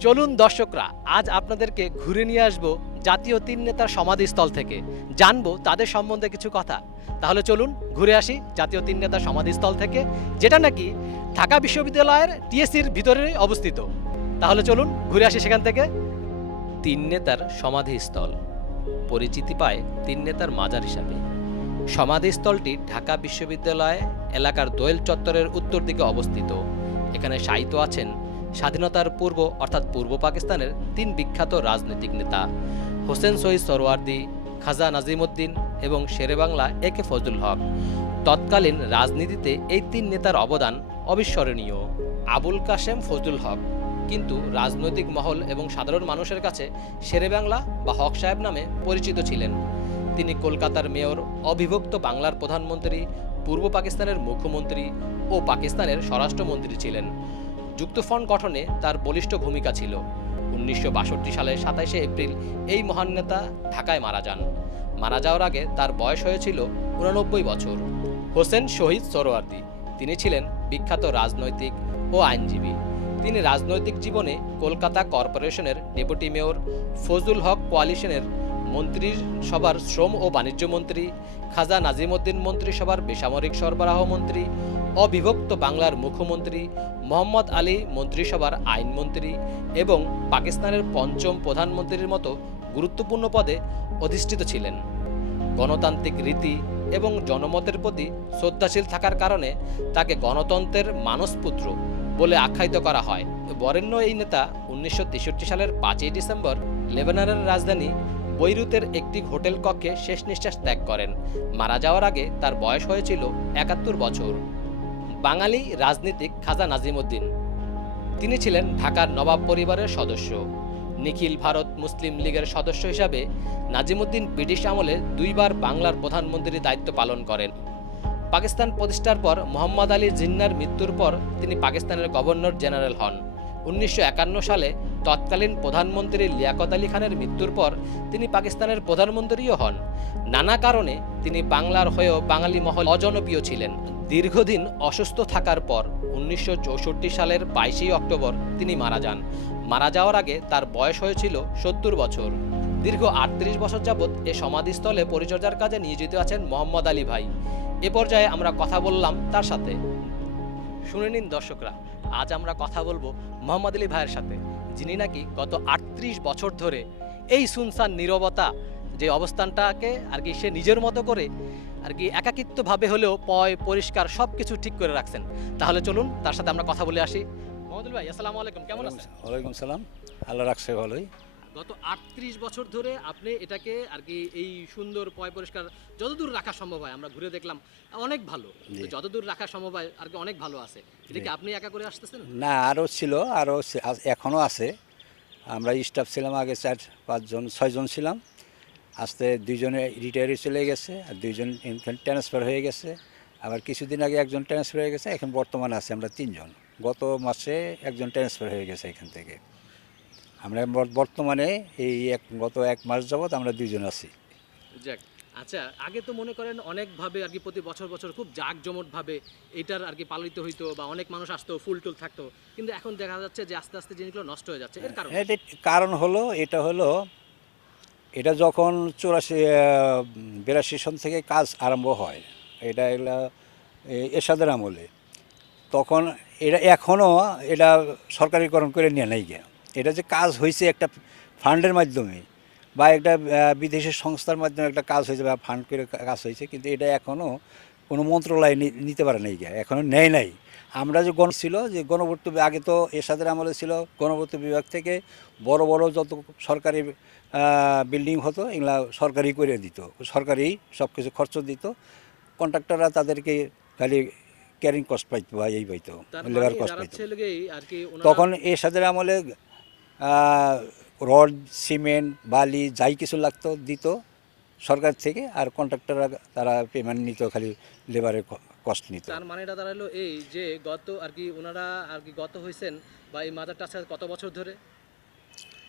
চলুন দর্শকরা, আজ আপনাদেরকে ঘুরে নিয়ে আসব জাতীয় তিন নেতার সমাধিস্থল থেকে। জানব তাদের সম্বন্ধে কিছু কথা। তাহলে চলুন ঘুরে আসি জাতীয় তিন নেতার সমাধিস্থল থেকে, যেটা নাকি ঢাকা বিশ্ববিদ্যালয়ের টিএসসির ভিতরে অবস্থিত। তাহলে চলুন ঘুরে আসি সেখান থেকে। তিন নেতার সমাধিস্থল। পরিচিতি পায় তিন নেতার মাজার হিসাবে। সমাধিস্থলটি ঢাকা বিশ্ববিদ্যালয় এলাকার দোয়েল চত্বরের উত্তর দিকে অবস্থিত। এখানে শায়িত আছেন স্বাধীনতার পূর্ব, অর্থাৎ পূর্ব পাকিস্তানের তিন বিখ্যাত রাজনৈতিক নেতা, হোসেন শহীদ সরোয়ার্দি খাজা নাজিমুদ্দিন এবং শেরেবাংলা এ কে ফজলুল হক। তৎকালীন রাজনীতিতে এই তিন নেতার অবদান অবিস্মরণীয়। আবুল কাশেম ফজলুল হক। কিন্তু রাজনৈতিক মহল এবং সাধারণ মানুষের কাছে শেরেবাংলা বা হক সাহেব নামে পরিচিত ছিলেন। তিনি কলকাতার মেয়র, অবিভক্ত বাংলার প্রধানমন্ত্রী, পূর্ব পাকিস্তানের মুখ্যমন্ত্রী ও পাকিস্তানের স্বরাষ্ট্রমন্ত্রী ছিলেন। যুক্তফ্রন্ট গঠনে তার বলিষ্ঠ ভূমিকা ছিল। উনিশশো বাষট্টি সালের সাতাইশে এপ্রিল এই মহান নেতা ঢাকায় মারা যান। মারা যাওয়ার আগে তার বয়স হয়েছিল উনানব্বই বছর। হোসেন শহীদ সরোয়ার্দি, তিনি ছিলেন বিখ্যাত রাজনৈতিক ও আইনজীবী। তিনি রাজনৈতিক জীবনে কলকাতা কর্পোরেশনের ডেপুটি মেয়র ফজুল হক কোয়ালিশনের মন্ত্রীর সভার শ্রম ও বাণিজ্য মন্ত্রী, খাজা নাজিমউদ্দিন মন্ত্রিসভার বেসামরিক সরবরাহ মন্ত্রী অবিভক্ত বাংলার মুখ্যমন্ত্রী মোহাম্মদ আলী মন্ত্রিসভার আইনমন্ত্রী এবং পাকিস্তানের পঞ্চম প্রধানমন্ত্রীর মতো গুরুত্বপূর্ণ পদে অধিষ্ঠিত ছিলেন। গণতান্ত্রিক রীতি এবং জনমতের প্রতি শ্রদ্ধাশীল থাকার কারণে তাকে গণতন্ত্রের মানসপুত্র বলে আখ্যায়িত করা হয়। বরেণ্য এই নেতা উনিশশো তেষট্টি সালের পাঁচই ডিসেম্বর লেবাননের রাজধানী বৈরুতের একটি হোটেল কক্ষে শেষ নিঃশ্বাস ত্যাগ করেন। মারা যাওয়ার আগে তার বয়স হয়েছিল একাত্তর বছর। বাঙালি রাজনীতিক খাজা নাজিমুদ্দিন। তিনি ছিলেন ঢাকার নবাব পরিবারের সদস্য। নিখিল ভারত মুসলিম লীগের সদস্য হিসাবে নাজিমুদ্দিন ব্রিটিশ আমলে দুইবার বাংলার প্রধানমন্ত্রীর দায়িত্ব পালন করেন। পাকিস্তান প্রতিষ্ঠার পর মোহাম্মদ আলী জিন্নার মৃত্যুর পর তিনি পাকিস্তানের গভর্নর জেনারেল হন। উনিশশো একান্ন সালে তৎকালীন প্রধানমন্ত্রী লিয়াকত আলী খানের মৃত্যুর পর তিনি পাকিস্তানের প্রধানমন্ত্রীও হন। নানা কারণে তিনি বাংলার হয়েও বাঙালি মহল অজনপ্রিয় ছিলেন। দীর্ঘদিন অসুস্থ থাকার পর উনিশশো চৌষট্টি সালের বাইশে অক্টোবর তিনি মারা যান। মারা যাওয়ার আগে তার বয়স হয়েছিল সত্তর বছর। দীর্ঘ আটত্রিশ বছর যাবৎ এ সমাধিস্থলে পরিচর্যার কাজে নিয়োজিত আছেন মোহাম্মদ আলী ভাই। এ পর্যায়ে আমরা কথা বললাম তার সাথে। শুনে নিন দর্শকরা, আজ আমরা কথা বলব মোহাম্মদ আলী ভাইয়ের সাথে। যিনি নাকি গত আটত্রিশ বছর ধরে এই সুনসান নিরবতা, যে অবস্থানটাকে আর কি সে নিজের মতো করে আর কি একাকিত্বভাবে হলেও পয়, পরিষ্কার সব কিছু ঠিক করে রাখছেন। তাহলে চলুন, তার সাথে আমরা কথা বলে আসি। মহমদুল ভাই, আসসালামু আলাইকুম। কেমন আছেন? ওয়ালাইকুম সালাম। আল্লাহ রাখছে ভালোই। গত আটত্রিশ বছর ধরে আপনি এটাকে আর কি এই সুন্দর পয় পরিষ্কার যতদূর রাখা সম্ভব হয় আমরা ঘুরে দেখলাম অনেক ভালো। যতদূর রাখা সম্ভব হয় আর কি অনেক ভালো আছে। এটা কি আপনি একা করে আসতেছেন? না আরও ছিল আরও এখনও আছে। আমরা স্টাফ ছিলাম আগে চার পাঁচজন ছয়জন ছিলাম। আস্তে দুইজনে রিটায়ারি চলে গেছে আর দুইজন ট্রান্সফার হয়ে গেছে। আবার কিছুদিন আগে একজন ট্রান্সফার হয়ে গেছে এখন বর্তমানে আছে আমরা তিনজন। গত মাসে একজন ট্রান্সফার হয়ে গেছে এখান থেকে। আমরা বর্তমানে এই এক গত এক মাস যাবৎ আমরা দুইজন আছি। যাক আচ্ছা আগে তো মনে করেন অনেকভাবে আর কি প্রতি বছর বছর খুব জাঁকজমট ভাবে এটার আর কি পালিত হইতো বা অনেক মানুষ আসতো ফুল টুল থাকতো কিন্তু এখন দেখা যাচ্ছে যে আস্তে আস্তে জিনিসগুলো নষ্ট হয়ে যাচ্ছে। এর কারণ? এটা কারণ হলো এটা হলো এটা যখন চৌরাশি বিরাশি সন থেকে কাজ আরম্ভ হয় এটা এগুলা এরশাদের আমলে তখন এটা এখনও এটা সরকারিকরণ করে নিয়ে নাই গিয়া এটা যে কাজ হয়েছে একটা ফান্ডের মাধ্যমে বা একটা আহ, বিদেশি সংস্থার মাধ্যমে একটা কাজ হয়েছে বা ফান্ড করে কাজ হয়েছে কিন্তু এটা এখনও কোনো মন্ত্রণালয় নিতে পারে নাই গিয়া এখনও নেয় নাই। আমরা যে গণ ছিল যে গণপূর্ত আগে তো এরশাদের আমলে ছিল গণপূর্ত বিভাগ থেকে বড় বড় যত সরকারি বিল্ডিং হতো এগুলা সরকারি করে দিত সরকারি সব কিছু খরচ দিত কন্ট্রাক্টররা তাদেরকে খালি ক্যারিং কস্ট পাইতো বা এই পাইতো লেবার কস্ট পাইতো। তখন এরশাদের আমলে রড, সিমেন্ট, বালি, যাই কিছু লাগতো, দিত সরকার থেকে আর কন্ট্রাক্টররা তারা পেমেন্ট নিত, খালি লেবারের কস্ট নিত। তার মানে এটা দাঁড়াল এই যে গত আর কি ওনারা আর কি গত হয়েছেন বা এই মাদার টাচার কত বছর ধরে?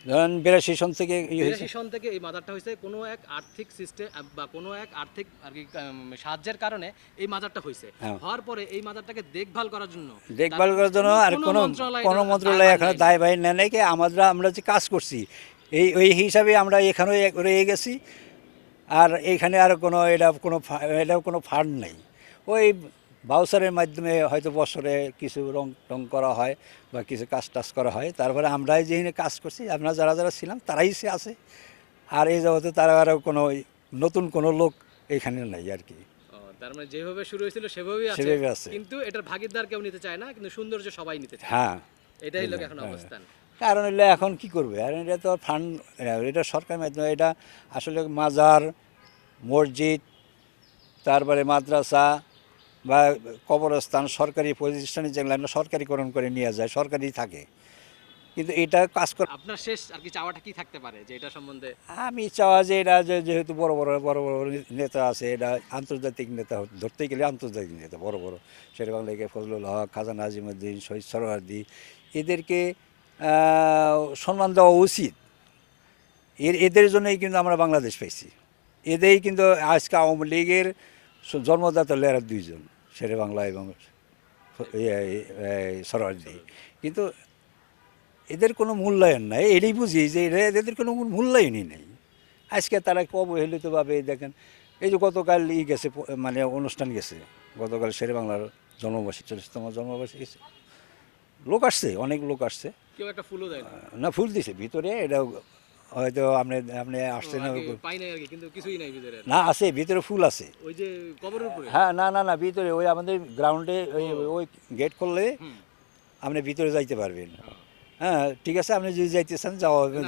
ধরেন বিরাশি সন থেকে ইয়ে বিরাশি সন থেকে এই মাজারটা হয়েছে কোনো এক আর্থিক সিস্টেম বা কোনো এক আর্থিক আর কি সাহায্যের কারণে এই মাজারটা হয়েছে। হ্যাঁ। হওয়ার পরে এই মাজারটাকে দেখভাল করার জন্য দেখভাল করার জন্য আর কোনো কোনো মন্ত্রণালয় এখানে দায় ভাই নেয় নাই কি আমরা আমরা যে কাজ করছি এই ওই হিসাবে আমরা এখানেও রয়ে গেছি। আর এইখানে আর কোনো এটা কোনো এটা কোনো ফান্ড নেই। ওই বাউসারের মাধ্যমে হয়তো বছরে কিছু রং টং করা হয় বা কিছু কাজ টাজ করা হয়। তারপরে আমরাই যেখানে কাজ করছি আমরা যারা যারা ছিলাম তারাই সে আছে। আর এই জগতে তারা আরও কোনো নতুন কোনো লোক এখানে নাই আর কি। তার মানে যেভাবে শুরু হয়েছিল সেভাবেই আছে। সেভাবে আছে। কিন্তু এটার ভাগিদার কেউ নিতে চায় না কিন্তু সৌন্দর্য সবাই নিতে চায়। হ্যাঁ। এটাই লোক এখন হ্যাঁ। অবস্থান। কারণ হলে এখন কি করবে? আর এটা তো ফান্ড এটা সরকার মাধ্যমে এটা আসলে মাজার মসজিদ তারপরে মাদ্রাসা বা কবরস্থান সরকারি প্রতিষ্ঠানে যেগুলো আমরা সরকারিকরণ করে নিয়ে যায় সরকারি থাকে। কিন্তু এটা কাজ করে আপনার শেষ আর কি চাওয়াটা কি থাকতে পারে যে এটা সম্বন্ধে? আমি চাওয়া যে এটা যেহেতু বড় বড় বড় বড় নেতা আছে এটা আন্তর্জাতিক নেতা ধরতে গেলে আন্তর্জাতিক নেতা বড় বড়। শেরে বাংলাকে ফজলুল হক খাজা নাজিমুদ্দিন শহীদ সরোয়ার্দি এদেরকে সম্মান দেওয়া উচিত। এর এদের জন্যই কিন্তু আমরা বাংলাদেশ পাইছি এদেরই কিন্তু আজকে আওয়ামী লীগের জন্মদাতা লেরা দুইজন। শেরে বাংলা এবং সরোয়ার্দি কিন্তু এদের কোনো মূল্যায়ন নাই। এটাই বুঝি যে এরা এদের কোনো মূল্যায়নই নেই। আজকে তারা অবহেলিতভাবে দেখেন এই যে গতকাল ই গেছে মানে অনুষ্ঠান গেছে। গতকাল শেরে বাংলার জন্মবার্ষিকী চল্লিশতম জন্মবাসী গেছে লোক আসছে অনেক লোক আসছে। কেউ একটা ফুলও দেয় না। না ফুল দিছে। ভিতরে এটা হয়তো আপনি আপনি আসছেন। না আছে ভিতরে ফুল আছে। হ্যাঁ না না না ভিতরে ওই আমাদের গ্রাউন্ডে ওই ওই গেট করলে আপনি ভিতরে যাইতে পারবেন। হ্যাঁ ঠিক আছে আপনি যদি যাইতে চান যাওয়া হবে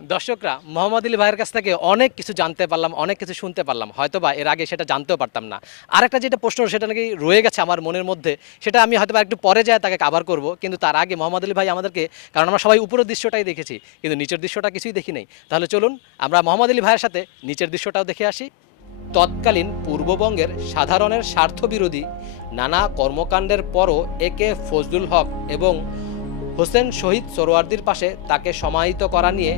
দর্শকরা, মোহাম্মদ আলী ভাইয়ের কাছ থেকে অনেক কিছু জানতে পারলাম, অনেক কিছু শুনতে পারলাম। হয়তো বা এর আগে সেটা জানতেও পারতাম না। আরেকটা যেটা প্রশ্ন, সেটা নাকি রয়ে গেছে আমার মনের মধ্যে, সেটা আমি হয়তো একটু পরে যায় তাকে কাভার করব, কিন্তু তার আগে মোহাম্মদ আলী ভাই আমাদেরকে, কারণ আমরা সবাই উপরের দৃশ্যটাই দেখেছি, কিন্তু নিচের দৃশ্যটা কিছুই দেখি নাই। তাহলে চলুন, আমরা মোহাম্মদ আলী ভাইয়ের সাথে নিচের দৃশ্যটাও দেখে আসি। তৎকালীন পূর্ববঙ্গের সাধারণের স্বার্থবিরোধী নানা কর্মকাণ্ডের পরও একে ফজলুল হক এবং হোসেন শহীদ সোরওয়ার্দির পাশে তাকে সমাহিত করা নিয়ে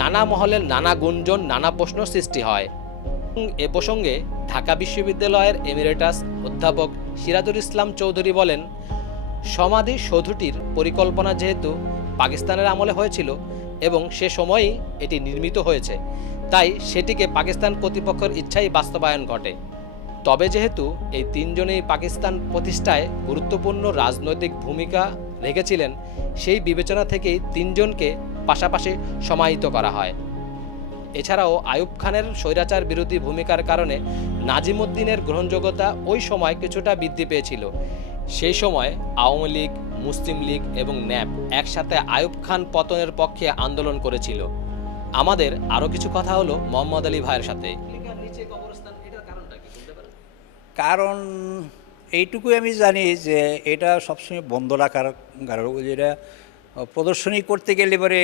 নানা মহলের নানা গুঞ্জন, নানা প্রশ্ন সৃষ্টি হয়। এ প্রসঙ্গে ঢাকা বিশ্ববিদ্যালয়ের এমিরেটাস অধ্যাপক সিরাজুল ইসলাম চৌধুরী বলেন, সমাধি সৌধটির পরিকল্পনা যেহেতু পাকিস্তানের আমলে হয়েছিল এবং সে সময়ই এটি নির্মিত হয়েছে, তাই সেটিকে পাকিস্তান কর্তৃপক্ষের ইচ্ছাই বাস্তবায়ন ঘটে। তবে যেহেতু এই তিনজনেই পাকিস্তান প্রতিষ্ঠায় গুরুত্বপূর্ণ রাজনৈতিক ভূমিকা রেখেছিলেন সেই বিবেচনা থেকেই তিনজনকে পাশাপাশি সমাহিত করা হয়। এছাড়াও আয়ুব খানের স্বৈরাচার বিরোধী ভূমিকার কারণে নাজিমুদ্দিনের গ্রহণযোগ্যতা ওই সময় কিছুটা বৃদ্ধি পেয়েছিল। সেই সময় আওয়ামী লীগ মুসলিম লীগ এবং ন্যাপ একসাথে আয়ুব খান পতনের পক্ষে আন্দোলন করেছিল। আমাদের আরও কিছু কথা হলো মোহাম্মদ আলী ভাইয়ের সাথে। কারণ এইটুকুই আমি জানি যে এটা সবসময় বন্ধ রাখার কারণ প্রদর্শনী করতে গেলে পরে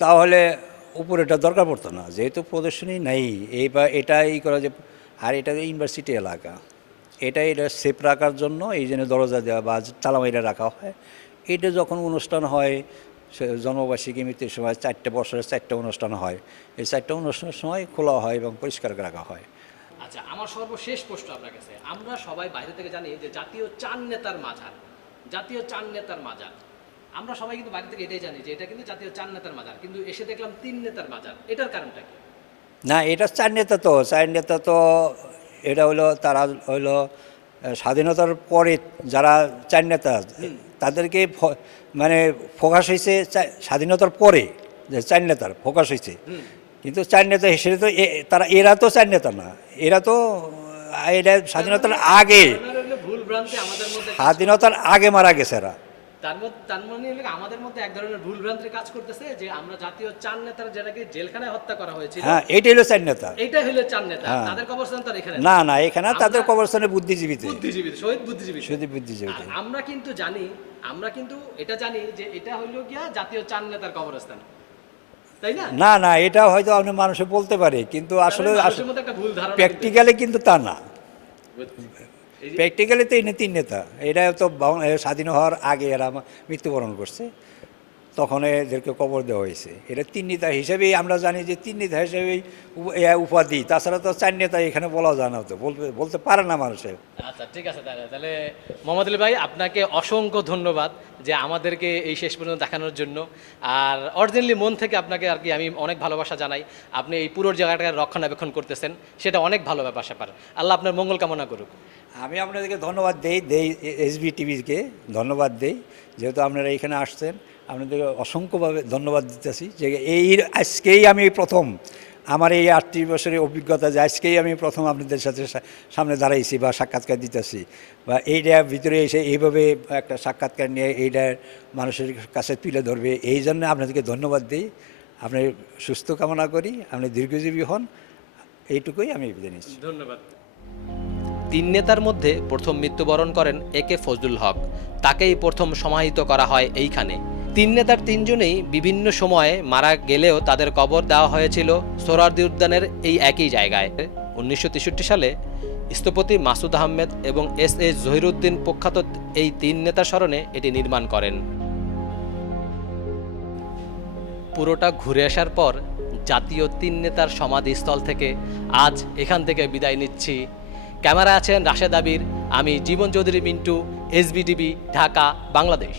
তাহলে উপরে এটা দরকার পড়তো না। যেহেতু প্রদর্শনী নেই এই বা এটাই করা যে, আর এটা ইউনিভার্সিটি এলাকা এটা এটা সেফ রাখার জন্য এই জন্য দরজা দেওয়া বা তালামাইরা রাখা হয়। এটা যখন অনুষ্ঠান হয় জন্মবার্ষিকী মৃত্যুর সময় চারটে বছরের চারটে অনুষ্ঠান হয়। এই চারটে অনুষ্ঠানের সময় খোলা হয় এবং পরিষ্কার রাখা হয়। আচ্ছা আমার সর্বশেষ প্রশ্ন আপনার কাছে। আমরা সবাই বাইরে থেকে জানি যে জাতীয় চান নেতার মাঝার জাতীয় চান নেতার মাজার আমরা সবাই কিন্তু বাইরে থেকে এটাই জানি যে এটা কিন্তু জাতীয় চান নেতার মাজার কিন্তু এসে দেখলাম তিন নেতার মাজার এটার কারণটা কি? না এটা চার নেতা তো। চার নেতা তো এটা হলো তারা হলো স্বাধীনতার পরে যারা চার নেতা তাদেরকে মানে ফোকাস হয়েছে স্বাধীনতার পরে যে চার নেতার ফোকাস হয়েছে। কিন্তু চার নেতা হিসেবে তো তারা এরা তো চার নেতা না। এরা তো এটা স্বাধীনতার আগে হলো স্বাধীনতার আগে মারা গেছে এরা। তার মানে আমাদের মধ্যে এক ধরনের ভুল ভ্রান্তি কাজ করতেছে যে আমরা জাতীয় চান নেতার যেটাকে জেলখানায় হত্যা করা হয়েছিল হ্যাঁ এইটাই হলো চার নেতা। হলো হ্যাঁ। তাদের কবরস্থান তার এখানে না না এখানে তাদের কবরস্থানে বুদ্ধিজীবী শহীদ বুদ্ধিজীবী শুধু বুদ্ধিজীবীতে। আমরা কিন্তু জানি আমরা কিন্তু এটা জানি যে এটা হইল গিয়া জাতীয় চান নেতার কবরস্থান। তাই না? না না এটা হয়তো আপনি মানুষে বলতে পারে কিন্তু আসলে প্র্যাকটিক্যালি কিন্তু তা না। প্র্যাকটিক্যালে তো এই তিন নেতা। এটা তো স্বাধীন হওয়ার আগে এরা মৃত্যুবরণ করছে। তখন এদেরকে কবর দেওয়া হয়েছে। এটা তিন নেতা হিসেবেই আমরা জানি যে তিন নেতা হিসেবেই উপাধি। তাছাড়া তো চার নেতা এখানে বলা যায় না তো বলতে বলতে পারে না মানুষের। আচ্ছা ঠিক আছে তাহলে। তাহলে মোহাম্মদ আলী ভাই আপনাকে অসংখ্য ধন্যবাদ যে আমাদেরকে এই শেষ পর্যন্ত দেখানোর জন্য। আর অরিজিনালি মন থেকে আপনাকে আর কি আমি অনেক ভালোবাসা জানাই। আপনি এই পুরো জায়গাটাকে রক্ষণাবেক্ষণ করতেছেন সেটা অনেক ভালো ব্যাপার স্যাপার। আল্লাহ আপনার মঙ্গল কামনা করুক। আমি আপনাদেরকে ধন্যবাদ দেই দেই এসবি টিভিকে ধন্যবাদ দেই যেহেতু আপনারা এখানে আসছেন। আপনাদেরকে অসংখ্যভাবে ধন্যবাদ দিতেছি যে এই আজকেই আমি প্রথম আমার এই আটত্রিশ বছরের অভিজ্ঞতা যে আজকেই আমি প্রথম আপনাদের সাথে সামনে দাঁড়াইছি বা সাক্ষাৎকার দিতেছি। বা এইটার ভিতরে এসে এইভাবে একটা সাক্ষাৎকার নিয়ে এইটা মানুষের কাছে তুলে ধরবে এই জন্য আপনাদেরকে ধন্যবাদ দিই। আপনি সুস্থ কামনা করি আপনি দীর্ঘজীবী হন এইটুকুই আমি বিদায় নিচ্ছি। ধন্যবাদ। তিন নেতার মধ্যে প্রথম মৃত্যুবরণ করেন এ কে ফজলুল হক। তাকেই প্রথম সমাহিত করা হয় এইখানে। তিন নেতার তিনজনেই বিভিন্ন সময়ে মারা গেলেও তাদের কবর দেওয়া হয়েছিল সোহরাওয়ার্দী উদ্যানের এই একই জায়গায়। উনিশশো তেষট্টি সালে স্থপতি মাসুদ আহমেদ এবং এস এ জহিরুদ্দিন প্রখ্যাত এই তিন নেতার স্মরণে এটি নির্মাণ করেন। পুরোটা ঘুরে আসার পর জাতীয় তিন নেতার সমাধিস্থল থেকে আজ এখান থেকে বিদায় নিচ্ছি। ক্যামেরা আছেন রাশেদ আবির, আমি জীবন চৌধুরী মিন্টু, এসবিটিভি, ঢাকা, বাংলাদেশ।